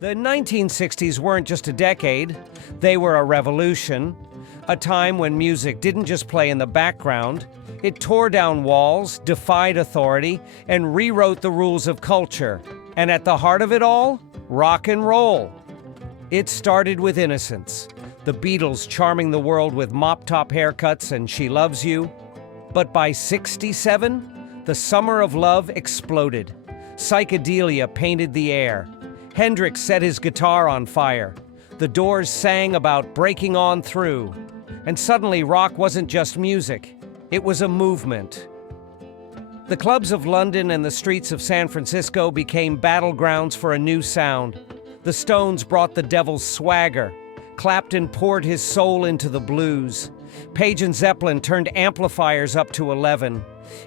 The 1960s weren't just a decade, they were a revolution. A time when music didn't just play in the background, it tore down walls, defied authority, and rewrote the rules of culture. And at the heart of it all, rock and roll. It started with innocence, the Beatles charming the world with mop-top haircuts and She Loves You. But by '67, the summer of love exploded. Psychedelia painted the air. Hendrix set his guitar on fire. The Doors sang about breaking on through. And suddenly rock wasn't just music, it was a movement. The clubs of London and the streets of San Francisco became battlegrounds for a new sound. The Stones brought the devil's swagger. Clapton poured his soul into the blues. Paige and Zeppelin turned amplifiers up to 11.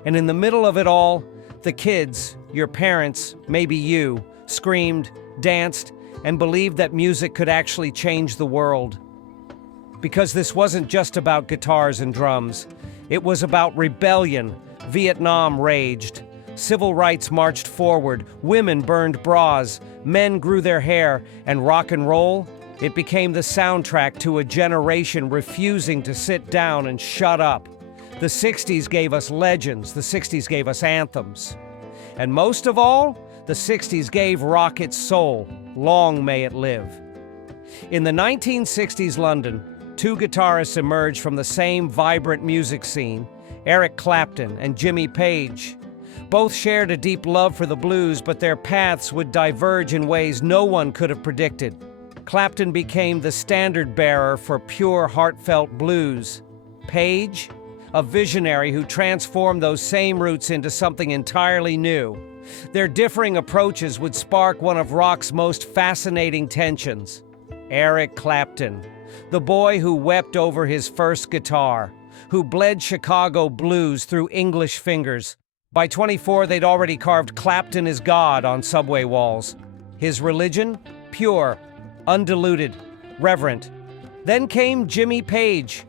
And in the middle of it all, the kids, your parents, maybe you, screamed, danced, and believed that music could actually change the world. Because this wasn't just about guitars and drums. It was about rebellion. Vietnam raged. Civil rights marched forward. Women burned bras. Men grew their hair. And rock and roll, it became the soundtrack to a generation refusing to sit down and shut up. The 60s gave us legends. The 60s gave us anthems. And most of all, the 60s gave rock its soul. Long may it live. In the 1960s London, two guitarists emerged from the same vibrant music scene, Eric Clapton and Jimmy Page. Both shared a deep love for the blues, but their paths would diverge in ways no one could have predicted. Clapton became the standard bearer for pure, heartfelt blues. Page, a visionary who transformed those same roots into something entirely new. Their differing approaches would spark one of rock's most fascinating tensions. Eric Clapton, the boy who wept over his first guitar, who bled Chicago blues through English fingers. By 24, they'd already carved Clapton as God on subway walls. His religion? Pure, undiluted, reverent. Then came Jimmy Page,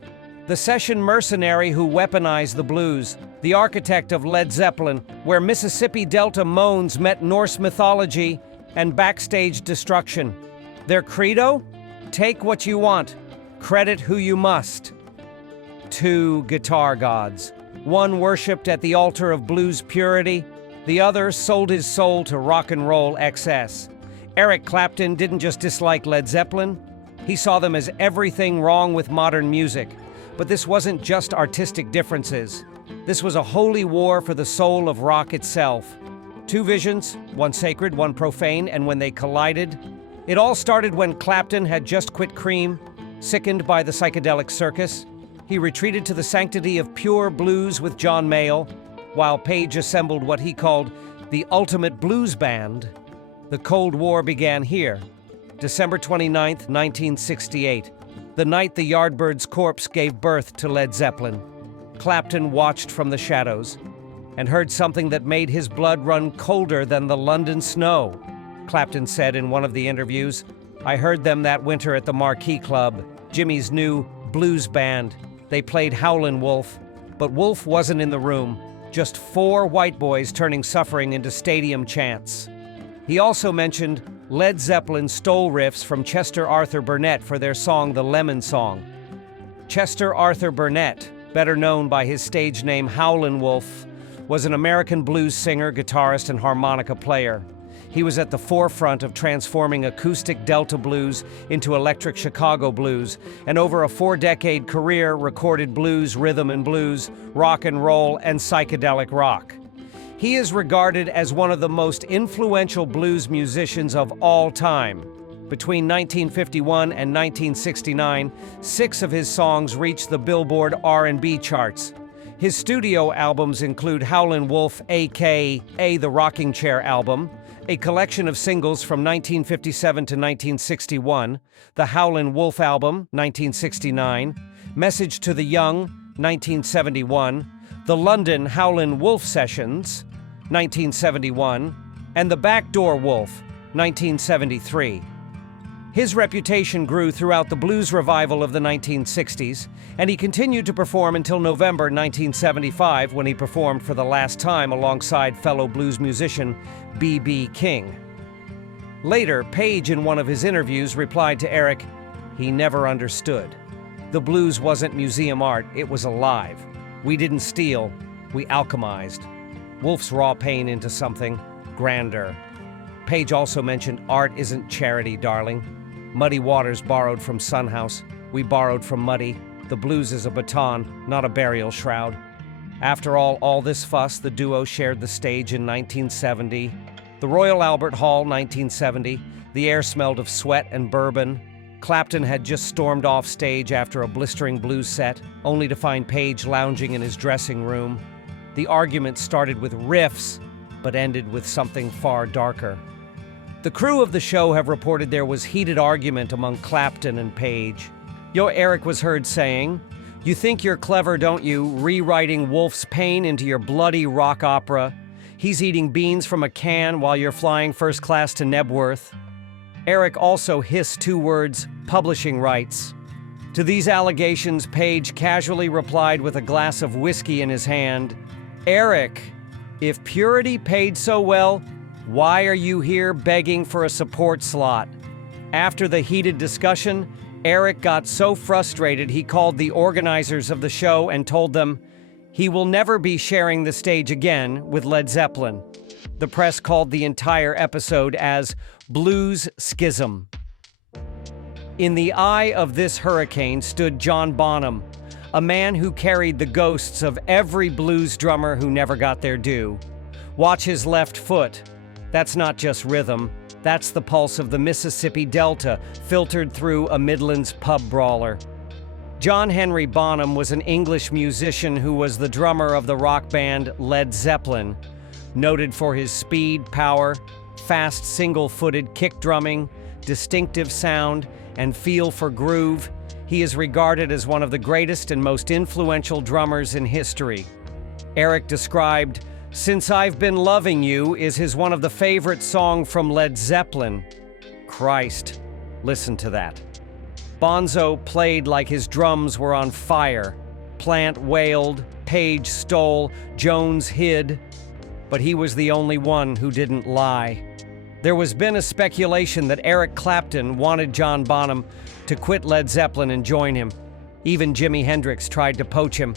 the session mercenary who weaponized the blues, the architect of Led Zeppelin, where Mississippi Delta moans met Norse mythology and backstage destruction. Their credo? Take what you want, credit who you must. Two guitar gods. One worshipped at the altar of blues purity, the other sold his soul to rock and roll excess. Eric Clapton didn't just dislike Led Zeppelin, he saw them as everything wrong with modern music. But this wasn't just artistic differences. This was a holy war for the soul of rock itself. Two visions, one sacred, one profane, and when they collided, it all started when Clapton had just quit Cream, sickened by the psychedelic circus. He retreated to the sanctity of pure blues with John Mayall, while Page assembled what he called the ultimate blues band. The Cold War began here, December 29, 1968, the night the Yardbird's corpse gave birth to Led Zeppelin. Clapton watched from the shadows and heard something that made his blood run colder than the London snow. Clapton said in one of the interviews, "I heard them that winter at the Marquee Club, Jimmy's new blues band. They played Howlin' Wolf, but Wolf wasn't in the room, just four white boys turning suffering into stadium chants." He also mentioned Led Zeppelin stole riffs from Chester Arthur Burnett for their song The Lemon Song. Chester Arthur Burnett, better known by his stage name Howlin' Wolf, was an American blues singer, guitarist, and harmonica player. He was at the forefront of transforming acoustic Delta blues into electric Chicago blues, and over a 4-decade career recorded blues, rhythm and blues, rock and roll, and psychedelic rock. He is regarded as one of the most influential blues musicians of all time. Between 1951 and 1969, 6 of his songs reached the Billboard R&B charts. His studio albums include Howlin' Wolf, a.k.a. the Rocking Chair album, a collection of singles from 1957 to 1961, the Howlin' Wolf album, 1969, Message to the Young, 1971, the London Howlin' Wolf Sessions, 1971, and the Backdoor Wolf, 1973. His reputation grew throughout the blues revival of the 1960s, and he continued to perform until November 1975 when he performed for the last time alongside fellow blues musician B.B. King. Later, Paige, in one of his interviews, replied to Eric, "He never understood. The blues wasn't museum art, it was alive. We didn't steal, we alchemized. Wolf's raw pain into something grander." Paige also mentioned, "Art isn't charity, darling. Muddy Waters borrowed from Sunhouse. We borrowed from Muddy. The blues is a baton, not a burial shroud." After all this fuss, the duo shared the stage in 1970. The Royal Albert Hall, 1970. The air smelled of sweat and bourbon. Clapton had just stormed off stage after a blistering blues set, only to find Paige lounging in his dressing room. The argument started with riffs, but ended with something far darker. The crew of the show have reported there was heated argument among Clapton and Paige. Eric was heard saying, "You think you're clever, don't you, rewriting Wolf's pain into your bloody rock opera? He's eating beans from a can while you're flying first class to Nebworth." Eric also hissed two words, "publishing rights." To these allegations, Paige casually replied with a glass of whiskey in his hand, "Eric, if purity paid so well, why are you here begging for a support slot?" After the heated discussion, Eric got so frustrated he called the organizers of the show and told them he will never be sharing the stage again with Led Zeppelin. The press called the entire episode as Blues Schism. In the eye of this hurricane stood John Bonham, a man who carried the ghosts of every blues drummer who never got their due. Watch his left foot. That's not just rhythm. That's the pulse of the Mississippi Delta, filtered through a Midlands pub brawler. John Henry Bonham was an English musician who was the drummer of the rock band Led Zeppelin, noted for his speed, power, fast single-footed kick drumming, distinctive sound, and feel for groove. He is regarded as one of the greatest and most influential drummers in history. Eric described, "Since I've Been Loving You" is his one of the favorite song from Led Zeppelin. Christ, listen to that. Bonzo played like his drums were on fire. Plant wailed, Paige stole, Jones hid, but he was the only one who didn't lie. There was been a speculation that Eric Clapton wanted John Bonham to quit Led Zeppelin and join him. Even Jimi Hendrix tried to poach him.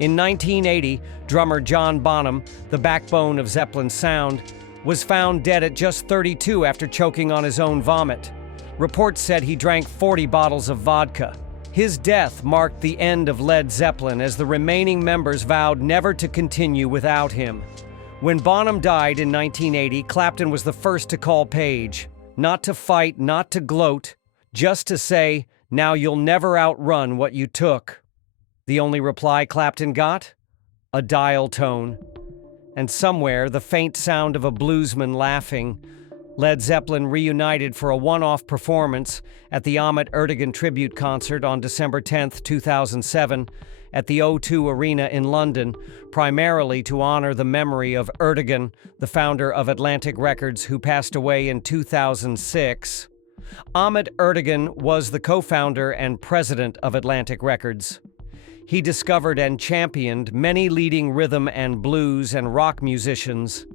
In 1980, drummer John Bonham, the backbone of Zeppelin's sound, was found dead at just 32 after choking on his own vomit. Reports said he drank 40 bottles of vodka. His death marked the end of Led Zeppelin as the remaining members vowed never to continue without him. When Bonham died in 1980, Clapton was the first to call Paige. Not to fight, not to gloat, just to say, "Now you'll never outrun what you took." The only reply Clapton got? A dial tone. And somewhere, the faint sound of a bluesman laughing. Led Zeppelin reunited for a one-off performance at the Ahmet Ertegun tribute concert on December 10, 2007, at the O2 Arena in London, primarily to honor the memory of Ertegun, the founder of Atlantic Records, who passed away in 2006. Ahmet Ertegun was the co-founder and president of Atlantic Records. He discovered and championed many leading rhythm and blues and rock musicians.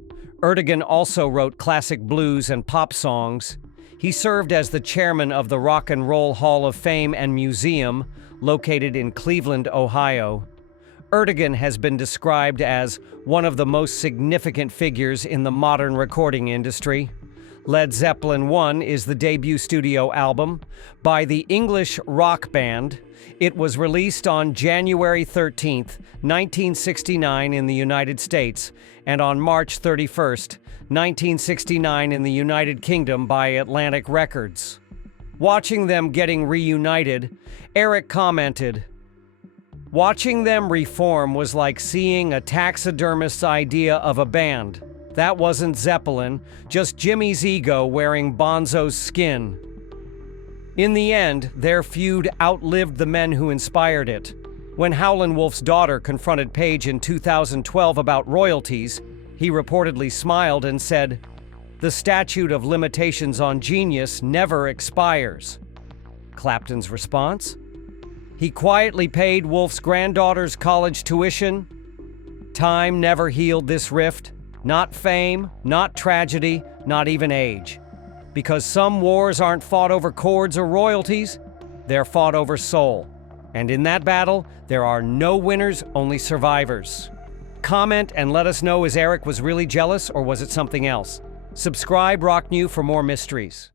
Ertegun also wrote classic blues and pop songs. He served as the chairman of the Rock and Roll Hall of Fame and Museum, located in Cleveland, Ohio. Ertegun has been described as one of the most significant figures in the modern recording industry. Led Zeppelin 1 is the debut studio album by the English rock band. It was released on January 13, 1969 in the United States and on March 31, 1969 in the United Kingdom by Atlantic Records. Watching them getting reunited, Eric commented, "Watching them reform was like seeing a taxidermist's idea of a band. That wasn't Zeppelin, just Jimmy's ego wearing Bonzo's skin." In the end, their feud outlived the men who inspired it. When Howlin' Wolf's daughter confronted Paige in 2012 about royalties, he reportedly smiled and said, The statute of limitations on genius never expires. Clapton's response? He quietly paid Wolf's granddaughter's college tuition. Time never healed this rift. Not fame, not tragedy, not even age. Because some wars aren't fought over chords or royalties, they're fought over soul. And in that battle, there are no winners, only survivors. Comment and let us know, is Eric was really jealous or was it something else? Subscribe Rock New for more mysteries.